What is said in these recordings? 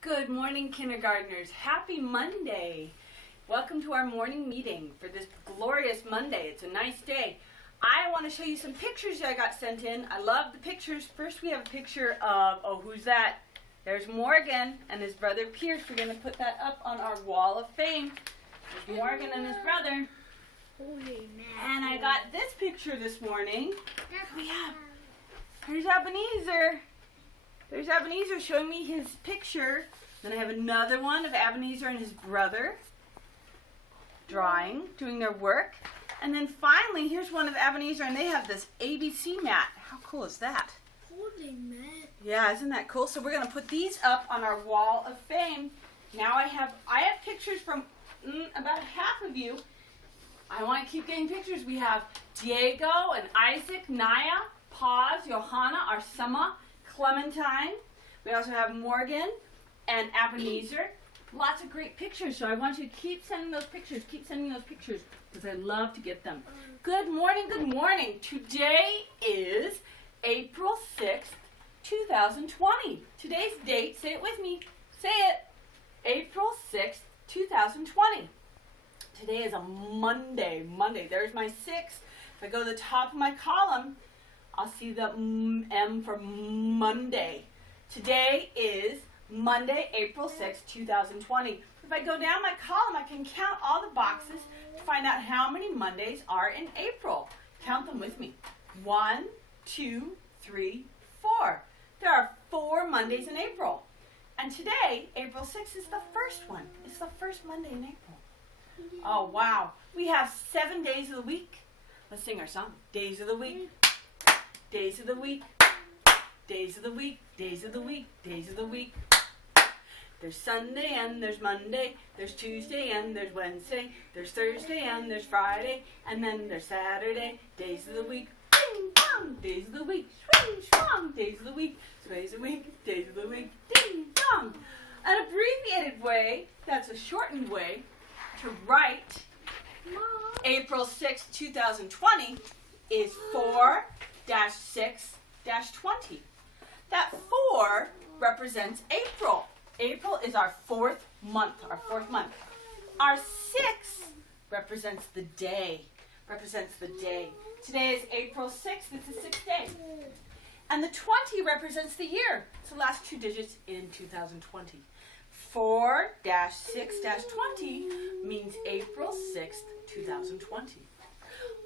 Good morning, kindergartners. Happy Monday. Welcome to our morning meeting for this glorious Monday. It's a nice day. I want to show you some pictures I got sent in. I love the pictures. First we have a picture of, who's that? There's Morgan and his brother Pierce. We're going to put that up on our wall of fame. There's Morgan and his brother. And I got this picture this morning. There's Ebenezer. There's Ebenezer showing me his picture. Then I have another one of Ebenezer and his brother drawing, doing their work. And then finally, here's one of Ebenezer, and they have this ABC mat. How cool is that? Holy man. Yeah, isn't that cool? So we're going to put these up on our wall of fame. Now I have pictures from about half of you. I want to keep getting pictures. We have Diego and Isaac, Naya, Paz, Johanna, Arsema, Clementine. We also have Morgan and Ebenezer. Lots of great pictures, so I want you to keep sending those pictures. Keep sending those pictures because I love to get them. Good morning, good morning. Today is April 6th, 2020. Today's date, say it with me. Say it. April 6th, 2020. Today is a Monday. There's my 6. If I go to the top of my column, I'll see the M for Monday. Today is Monday, April 6th, 2020. If I go down my column, I can count all the boxes to find out how many Mondays are in April. Count them with me. 1, 2, 3, 4. There are 4 Mondays in April. And today, April 6th, is the first one. It's the first Monday in April. Oh, wow. We have 7 days of the week. Let's sing our song. Days of the week. Days of the week. Days of the week. Days of the week. Days of the week. There's Sunday and there's Monday. There's Tuesday and there's Wednesday. There's Thursday and there's Friday. And then there's Saturday. Days of the week. Ding dong. Days of the week. Swing swang. Days of the week. Days of the week. Days of the week. Ding dong. An abbreviated way, that's a shortened way, to write April 6, 2020 is 4-6-20. That 4 represents April. April is our 4th month, Our 6 represents the day, Today is April 6th, it's the 6th day. And the 20 represents the year. It's the last 2 digits in 2020. 4-6-20 means April 6th, 2020.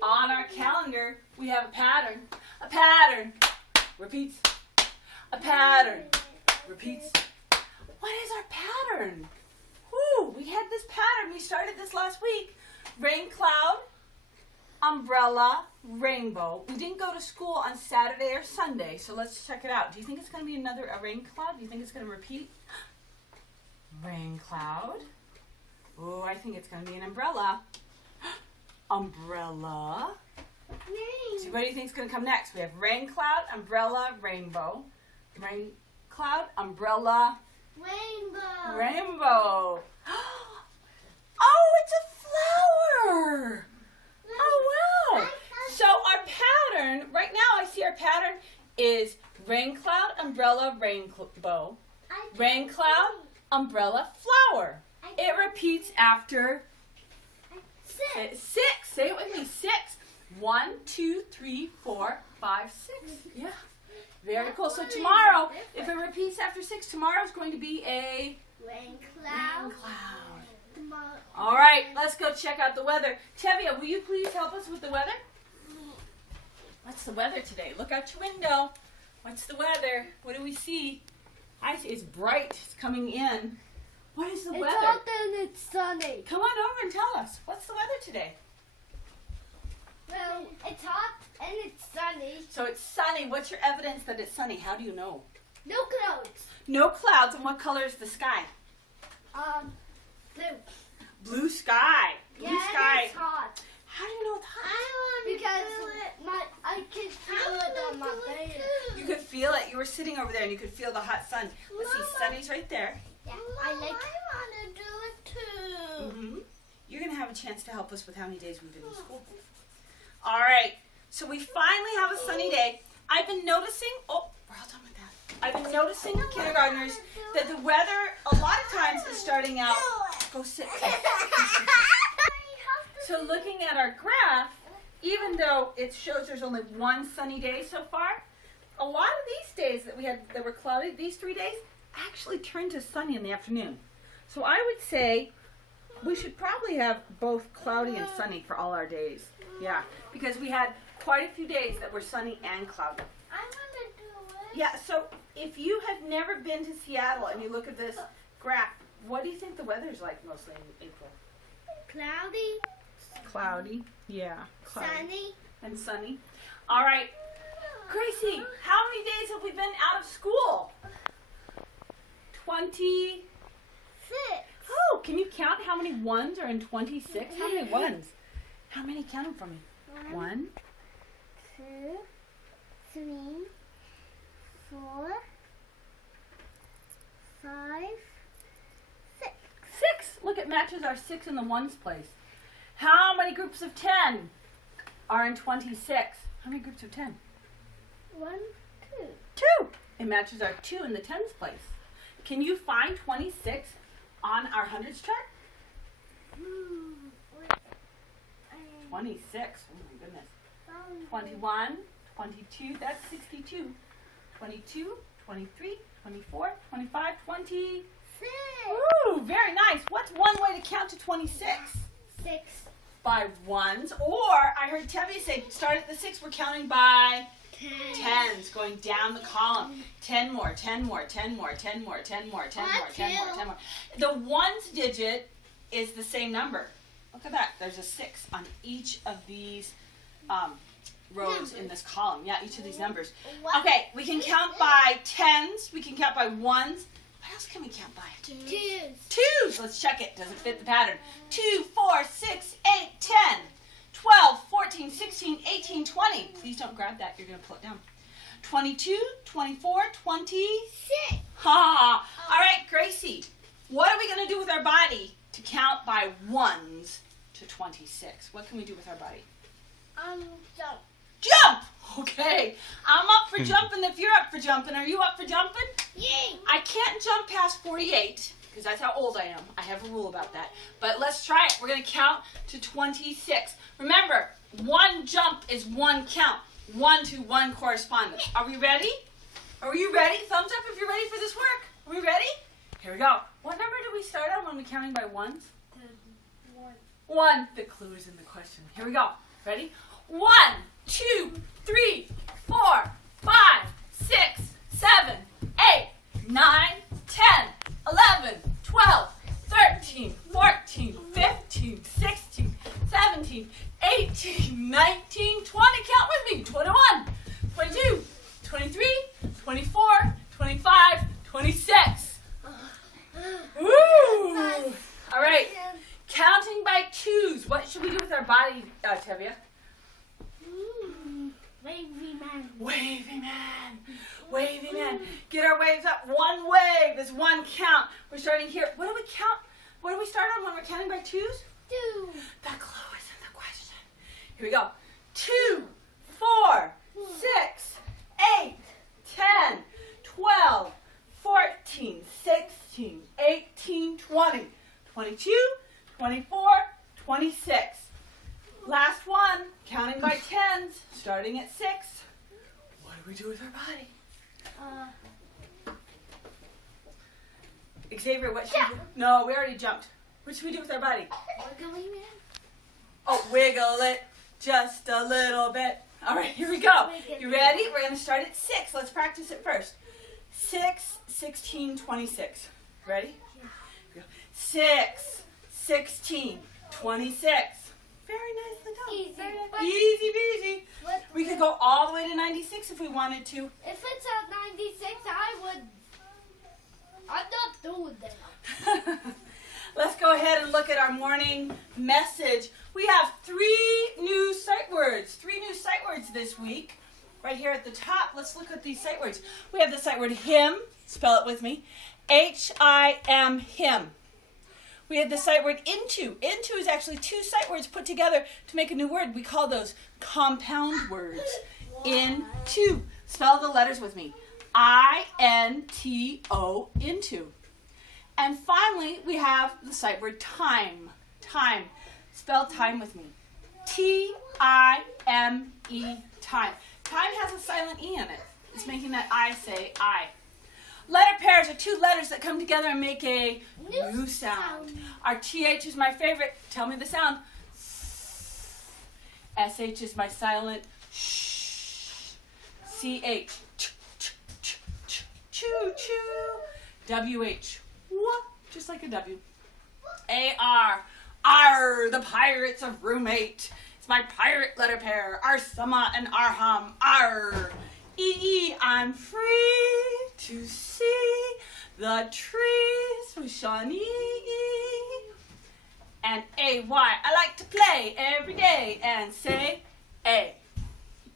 On our calendar, we have a pattern. A pattern repeats. A pattern repeats. What is our pattern? We had this pattern. We started this last week. Rain cloud, umbrella, rainbow. We didn't go to school on Saturday or Sunday, so let's check it out. Do you think it's going to be a rain cloud? Do you think it's going to repeat? Rain cloud. Oh, I think it's going to be an umbrella. Umbrella. So what do you think is going to come next? We have rain cloud, umbrella, rainbow. Rain cloud, umbrella, rainbow. Oh, it's a flower. Oh, wow. So our pattern, right now I see our pattern is rain cloud, umbrella, rainbow. Rain cloud, umbrella, flower. It repeats after 6. Say it with me. 6. 1, 2, 3, 4, 5, 6. Yeah. Very cool. So tomorrow, if it repeats after 6, tomorrow is going to be a Rain cloud. All right, let's go check out the weather. Tevia, will you please help us with the weather? What's the weather today? Look out your window. What's the weather? What do we see? I see it's bright. It's coming in. What is the weather? It's hot and it's sunny. Come on over and tell us. What's the weather today? Well, it's hot and it's sunny. So it's sunny. What's your evidence that it's sunny? How do you know? No clouds. No clouds. And what color is the sky? Blue. Blue sky. Blue sky. It's hot. How do you know it's hot? Because I can feel it on my face. You could feel it. You were sitting over there and you could feel the hot sun. Let's see, Sunny's right there. Yeah, I want to do it too. Mm-hmm. You're going to have a chance to help us with how many days we've been in school. All right. So we finally have a sunny day. I've been noticing, we're all done with that. I've been noticing in kindergartners that the weather a lot of times is starting out. Go sit. So looking at our graph, even though it shows there's only one sunny day so far, a lot of these days that we had that were cloudy, these 3 days, actually turned to sunny in the afternoon. So I would say we should probably have both cloudy and sunny for all our days. Yeah, because we had quite a few days that were sunny and cloudy. I want to do it. Yeah, so if you have never been to Seattle and you look at this graph, what do you think the weather's like mostly in April? Cloudy, Cloudy. Yeah. sunny. And sunny. All right. Gracie, how many days have we been out of school? 20. 6. Oh, can you count how many ones are in 26? How many ones? How many? Count them for me. 1, 2, 3, 4, 5, 6. 6. Look, it matches our 6 in the ones place. How many groups of 10 are in 26? How many groups of 10? 1, 2. 2. It matches our 2 in the tens place. Can you find 26 on our hundreds chart? 26. Oh my goodness. 21, 22, that's 62. 22, 23, 24, 25, 20. 6. Ooh, very nice. What's one way to count to 26? 6. By ones. Or, I heard Tevye say, start at the 6, we're counting by 10s, going down the column. 10 more, 10 more, 10 more, 10 more, 10 more, 10 more, 10 more, 10 more. The ones digit is the same number. Look at that. There's a 6 on each of these rows in this column. Yeah, each of these numbers. Okay, we can count by 10s. We can count by 1s. What else can we count by? 2s. 2s. Let's check it. Does it fit the pattern? 2, 4, 6, 8, 10, 12, 14, 16, 18, 20. Please don't grab that. You're going to pull it down. 22, 24, 26. 6. Ha! All right, Gracie. What are we going to do with our body to count by 1s to 26? What can we do with our body? Jump. Jump! Okay. I'm up for jumping if you're up for jumping. Are you up for jumping? Yay. I can't jump past 48 because that's how old I am. I have a rule about that. But let's try it. We're going to count to 26. Remember, one jump is one count. 1 to 1 correspondence. Are we ready? Are you ready? Thumbs up if you're ready for this work. Are we ready? Here we go. What number do we start on when we're counting by ones? 1. The clue is in the question. Here we go. Ready? 1, 2, 3, 4, 5, 6, 7, 8, 9, 10, 11, 12, 13, 14, 15, 16, 17, 18, 19, 20. Count with me. 21, 22, 23, 24, 25, 26. Woo! All right. Counting by 2s. What should we do with our body, Tevye? Wavy man. Wavy man. Wavy man. Get our waves up. One wave is one count. We're starting here. What do we count? What do we start on when we're counting by 2s? 2. The clue is in the question. Here we go. 2, 4, 6, 8, 10, 12, 14, 16, 18, 20, 22, 24, 26. Last one, counting by 10s, starting at 6. What do we do with our body? Xavier, what should we do? No, we already jumped. What should we do with our body? Wiggly man. Oh, wiggle it just a little bit. All right, here we go. You ready? We're going to start at 6. Let's practice it first. 6, 16, 26. Ready? Yeah. 6, 16, 26. Very nicely done. Easy. Very nice. But- Easy peasy. We could go all the way to 96 if we wanted to. If it's at 96, I'm not doing that. Let's go ahead and look at our morning message. We have 3 new sight words. 3 new sight words this week. Right here at the top, let's look at these sight words. We have the sight word him. Spell it with me. H-I-M, him. We have the sight word into. Into is actually 2 sight words put together to make a new word. We call those compound words. Into. Spell the letters with me. I-N-T-O, into. And finally, we have the sight word time. Time. Spell time with me. T-I-M-E, time. Time has a silent E in it. It's making that I say I. Letter pairs are two letters that come together and make a new sound. Our TH is my favorite. Tell me the sound. SH is my silent shh. CH. Choo choo. WH. What? Just like a W. AR. R. The pirate's a roommate. It's my pirate letter pair. Arsama and Arham. R. E. I'm free to see the trees with Shawnee. And A-Y. I like to play every day and say A.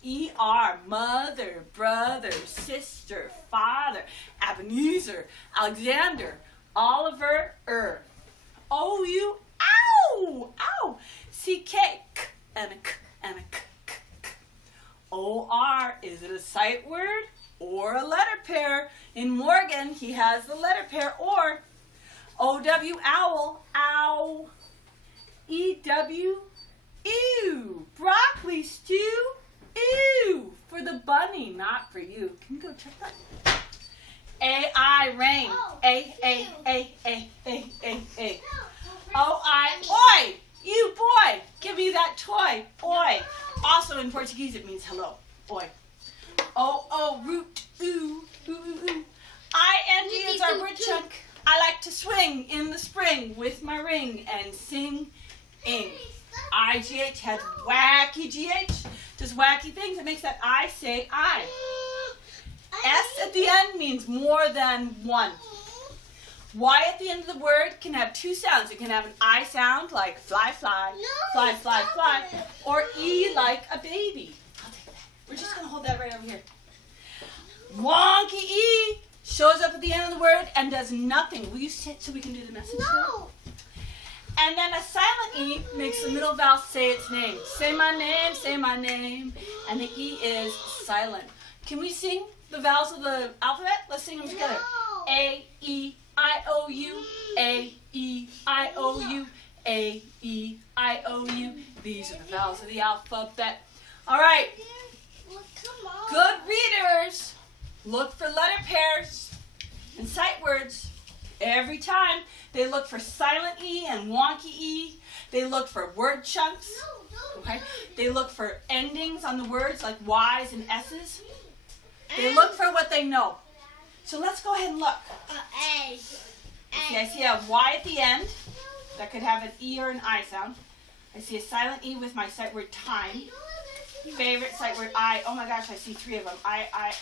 E-R. Mother, brother, sister, father, Ebenezer, Alexander, Oliver, O-U. Ow! Ow! C-K. K and a K and a K. O-R. Is it a sight word or a letter pair? In Morgan, he has the letter pair or. O-W. Owl. Ow. E-W. Ew. Broccoli stew. Ew. For the bunny, not for you. Can you go check that? A-I. Rain. A. O-I. Oi. You boy. Give me that toy. Oi. Also in Portuguese it means hello. Oi. O, root. Ooh. I-N-G is our word chunk. I like to swing in the spring with my ring and sing ing. I-G-H has wacky G-H. Does wacky things. It makes that I say I. S at the end means more than one. Y at the end of the word can have two sounds. It can have an I sound like fly, fly, fly, fly, fly, or E like a baby. I'll take that. We're just going to hold that right over here. Wonky E shows up at the end of the word and does nothing. Will you sit so we can do the message? No. And then a silent E makes the middle vowel say its name. Say my name, say my name. And the E is silent. Can we sing the vowels of the alphabet? Let's sing them together. No. A-E-I-O-U, A-E-I-O-U, A-E-I-O-U. These are the vowels of the alphabet. All right. Come on. Good readers, look for letter pairs and sight words every time. They look for silent E and wonky E. They look for word chunks. Okay? They look for endings on the words like Y's and S's. They look for what they know. So let's go ahead and look. A. See, I see a Y at the end. That could have an E or an I sound. I see a silent E with my sight word time. Favorite sight word I. Oh my gosh, I see three of them. I. I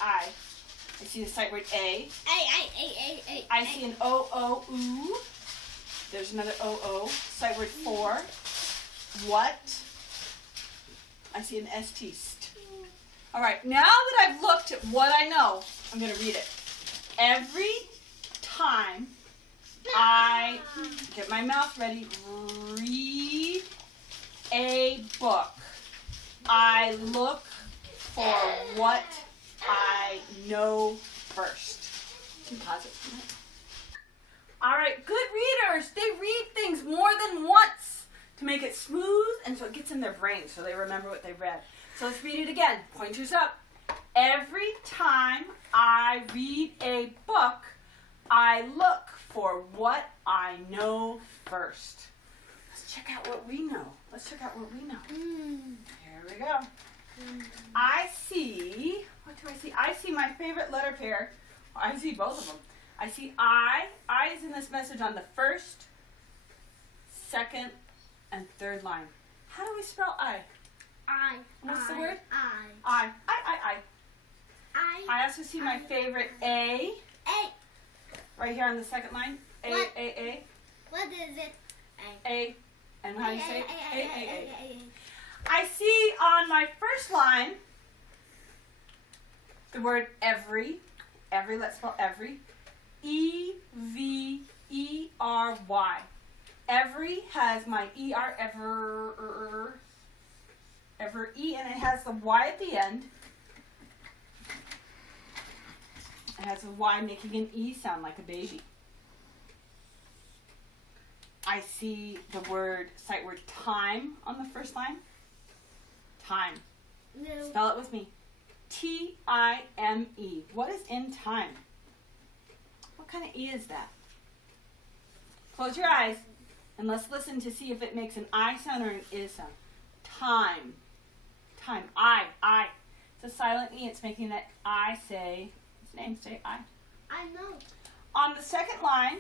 see the sight word A. I see an O, ooh. There's another O. Sight word for. What? I see an ST. All right, now that I've looked at what I know, I'm going to read it. Every time I get my mouth ready, read a book, I look for what I know first. Can you pause it for a minute? All right, good readers, they read things more than once to make it smooth and so it gets in their brain so they remember what they read. So let's read it again. Pointers up. Every time I read a book, I look for what I know first. Let's check out what we know. Here we go. I see, what do I see? I see my favorite letter pair. I see both of them. I see I. I is in this message on the first, second, and third line. How do we spell I? What's the word? I. I also see my favorite A. Right here on the second line. A. What is it? A. And how do you say it? A. I see on my first line the word every. Every, let's spell every. E-V-E-R-Y. Every has my E-R, ever E, and it has the Y at the end. It has a Y making an E sound like a baby. I see the sight word time on the first line. Time. No. Spell it with me. T-I-M-E. What is in time? What kind of E is that? Close your eyes and let's listen to see if it makes an I sound or an I sound. Time. Time. I. It's a silent E. It's making that I say, its name say I. I know. On the second line,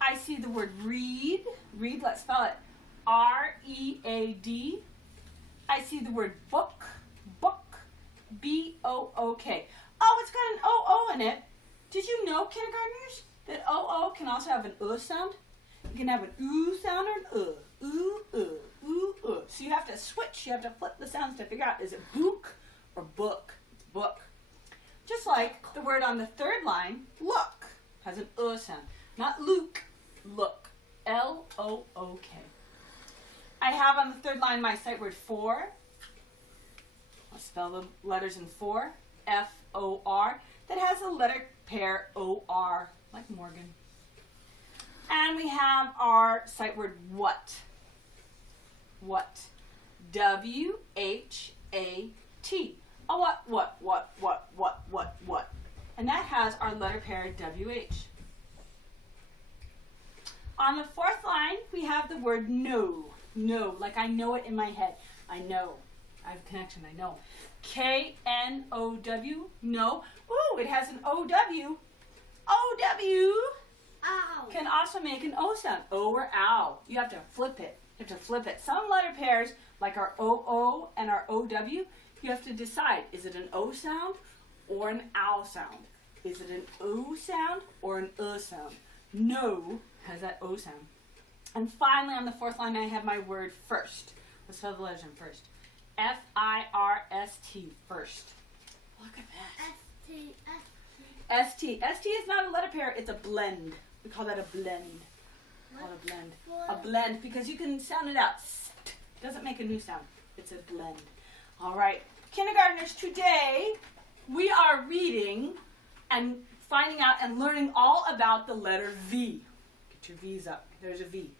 I see the word read. Read, let's spell it. R-E-A-D. I see the word book. Book. B-O-O-K. Oh, it's got an O-O in it. Did you know, kindergartners, that O-O can also have an U sound? You can have an U sound or an U. U. So you have to switch. You have to flip the sounds to figure out, is it book or book? It's book. Just like the word on the third line, look, has an U sound. Not Luke, look. L-O-O-K. I have on the third line my sight word for. I'll spell the letters in for. F-O-R. That has a letter pair O-R, like Morgan. And we have our sight word what. What. W-H-A-T. Oh, what. And that has our letter pair W-H. On the fourth line, we have the word know. Know, like I know it in my head. I know. I have a connection, I know. K-N-O-W, no. Ooh, it has an O-W. O-W Ow. can also make an O sound. O or ow. You have to flip it. You have to flip it. Some letter pairs, like our O-O and our O-W, you have to decide, is it an O sound or an ow sound? Is it an O sound or an sound? No has that O sound. And finally, on the fourth line, I have my word first. Let's spell the letters in first. F-I-R-S-T, first. Look at that. S-T. S-T. S-T is not a letter pair, it's a blend. We call that a blend. We call it a blend. A blend, because you can sound it out. It doesn't make a new sound. It's a blend. All right. Kindergartners, today we are reading and finding out and learning all about the letter V. Get your V's up. There's a V.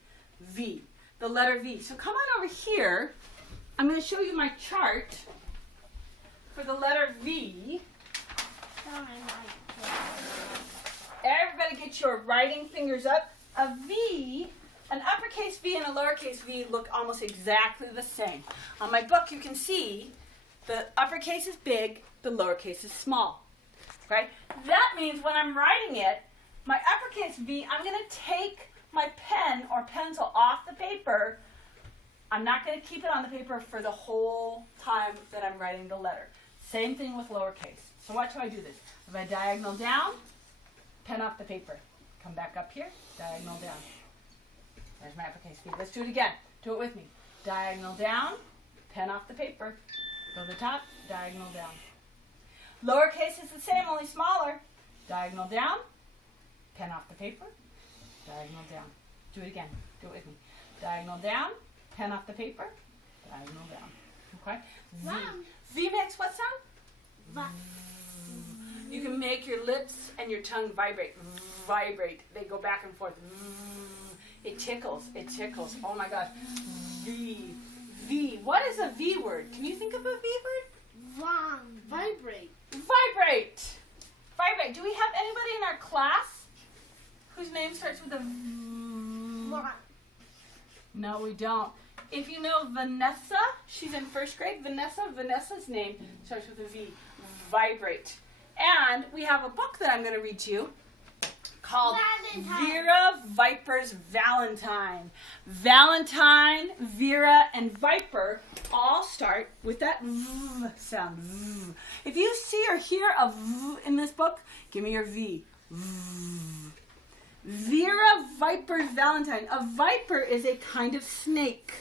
V. The letter V. So come on over here. I'm going to show you my chart for the letter V. Everybody get your writing fingers up. A V, an uppercase V and a lowercase v look almost exactly the same. On my book you can see the uppercase is big, the lowercase is small. Okay? That means when I'm writing it, my uppercase V, I'm going to take my pen or pencil off the paper. I'm not going to keep it on the paper for the whole time that I'm writing the letter. Same thing with lowercase. So watch how I do this. If I diagonal down, pen off the paper. Come back up here, diagonal down. There's my uppercase V. Let's do it again. Do it with me. Diagonal down, pen off the paper. Go to the top, diagonal down. Lowercase is the same, only smaller. Diagonal down, pen off the paper, diagonal down. Do it again. Do it with me. Diagonal down, pen off the paper, diagonal down. Okay? V. V makes what sound? You can make your lips and your tongue vibrate. Vibrate. They go back and forth. It tickles. It tickles. Oh my gosh. V. V. What is a V word? Can you think of a V word? Vibrate. Vibrate. Vibrate. Do we have anybody in our class whose name starts with a V? No, we don't. If you know Vanessa, she's in first grade. Vanessa's name starts with a V. Vibrate. And we have a book that I'm going to read to you called Valentine. Vera Viper's Valentine. Valentine, Vera, and Viper all start with that V sound. V. If you see or hear a V in this book, give me your V. V. Vera Viper's Valentine. A viper is a kind of snake.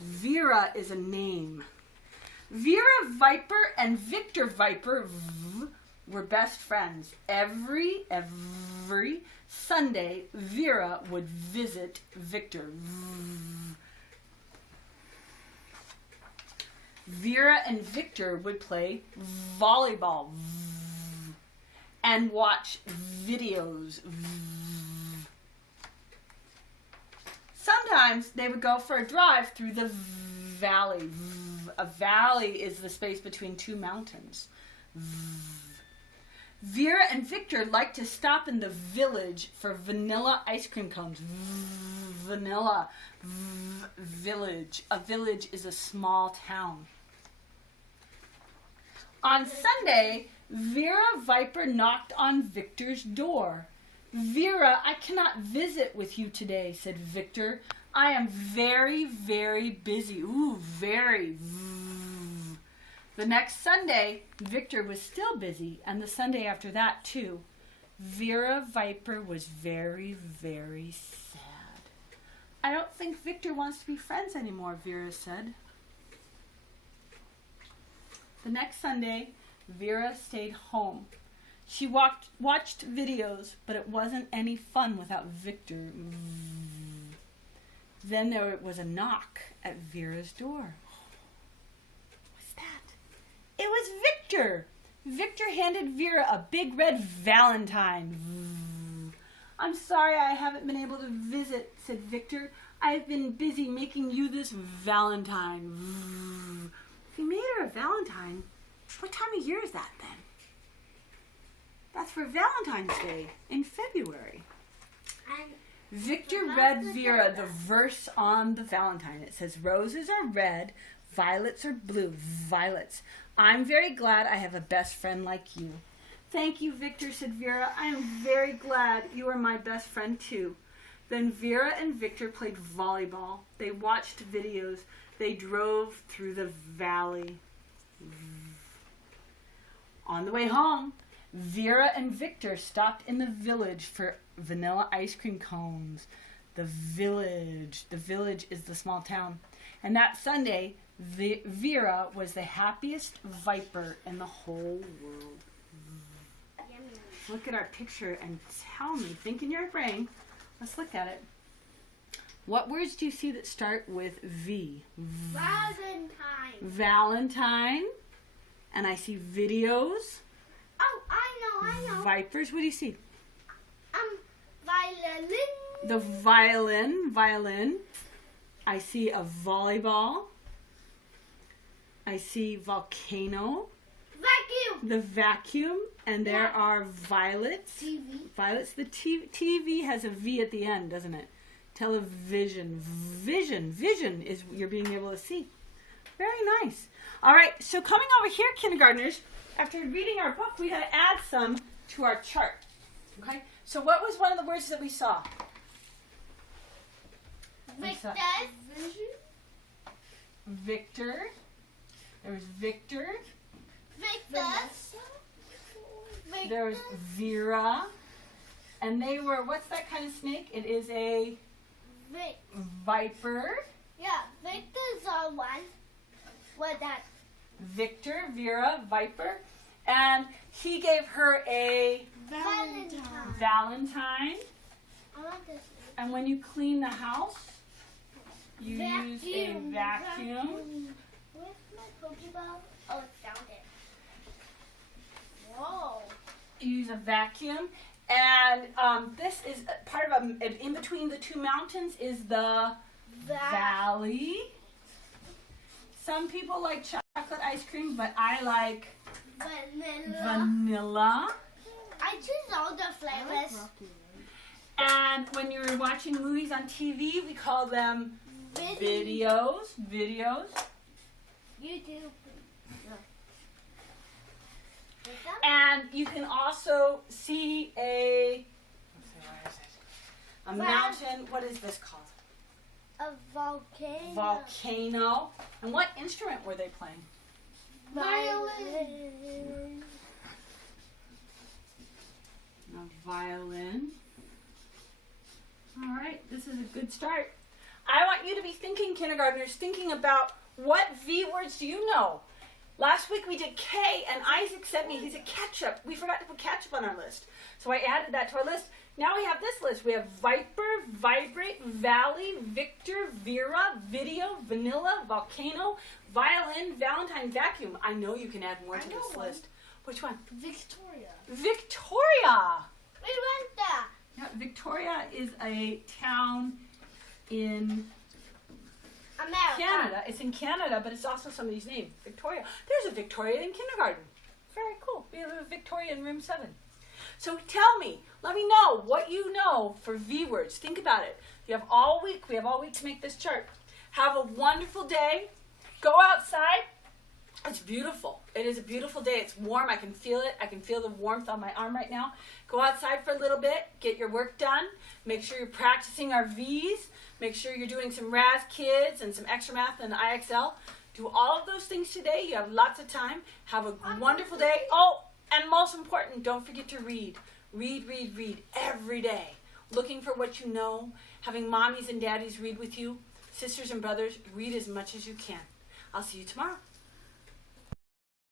Vera is a name. Vera Viper and Victor Viper were best friends. Every Sunday, Vera would visit Victor. Vera and Victor would play volleyball. and watch videos. Sometimes they would go for a drive through the valley. A valley is the space between two mountains. Vera and Victor like to stop in the village for vanilla ice cream cones. Vanilla. Village. A village is a small town. On Sunday, Vera Viper knocked on Victor's door. Vera, I cannot visit with you today, said Victor. I am very, very busy. Ooh, very. The next Sunday, Victor was still busy, and the Sunday after that, too. Vera Viper was very, very sad. I don't think Victor wants to be friends anymore, Vera said. The next Sunday, Vera stayed home. She watched videos, but it wasn't any fun without Victor. Then there was a knock at Vera's door. What's that? It was Victor. Victor handed Vera a big red Valentine. I'm sorry I haven't been able to visit, said Victor. I've been busy making you this Valentine. If you made her a Valentine, what time of year is that then? That's for Valentine's Day in February. Victor read Vera the verse on the Valentine. It says, roses are red, violets are blue. Violets. I'm very glad I have a best friend like you. Thank you, Victor, said Vera. I am very glad you are my best friend, too. Then Vera and Victor played volleyball. They watched videos. They drove through the valley. On the way home, Vera and Victor stopped in the village for vanilla ice cream cones. The village is the small town. And that Sunday, Vera was the happiest viper in the whole world. Look at our picture and tell me, think in your brain. Let's look at it. What words do you see that start with V? Valentine. Valentine. And I see videos. Oh, I know. Vipers. What do you see? Violin. The violin. I see a volleyball. I see volcano. Vacuum. The vacuum. And there are violets. TV. Violets. The TV has a V at the end, doesn't it? Television. Vision is you're being able to see. Very nice. All right, so coming over here, kindergartners, after reading our book, we got to add some to our chart. Okay? So what was one of the words that we saw? Victor. Victor. There was Victor. There was Vera. And they were, what's that kind of snake? It is a viper. Yeah, Victor's on one. What that? Victor, Vera, viper. And he gave her a Valentine. I want this. And when you clean the house, you use a vacuum. Where's my Pokeball? Oh, it's down there. Whoa. You use a vacuum. And this is part of in between the two mountains is the valley. Some people like chocolate ice cream, but I like vanilla. I choose all the flavors. And when you're watching movies on TV, we call them videos. YouTube. And you can also see a mountain. What is this called? A volcano. Volcano. And what instrument were they playing? Violin. A violin. All right, this is a good start. I want you to be thinking, kindergartners, thinking about what V words do you know? Last week we did K, and Isaac sent me, he said ketchup. We forgot to put ketchup on our list. So I added that to our list. Now we have this list. We have Viper, Vibrate, Valley, Victor, Vera, Video, Vanilla, Volcano, Violin, Valentine, Vacuum. I know you can add more to this list. Which one? Victoria. Victoria. We went there. Yeah, Victoria is a town in America. Canada. It's in Canada, but it's also somebody's name. Victoria. There's a Victoria in kindergarten. Very cool. We have a Victoria in room 7. So tell me, let me know what you know for V words. Think about it. You have all week. We have all week to make this chart. Have a wonderful day. Go outside. It's beautiful. It is a beautiful day. It's warm. I can feel it. I can feel the warmth on my arm right now. Go outside for a little bit. Get your work done. Make sure you're practicing our V's. Make sure you're doing some RAS Kids and some extra math and IXL. Do all of those things today. You have lots of time. Have a wonderful day. Oh, and most important, don't forget to read. Read, read, read every day. Looking for what you know. Having mommies and daddies read with you. Sisters and brothers, read as much as you can. I'll see you tomorrow.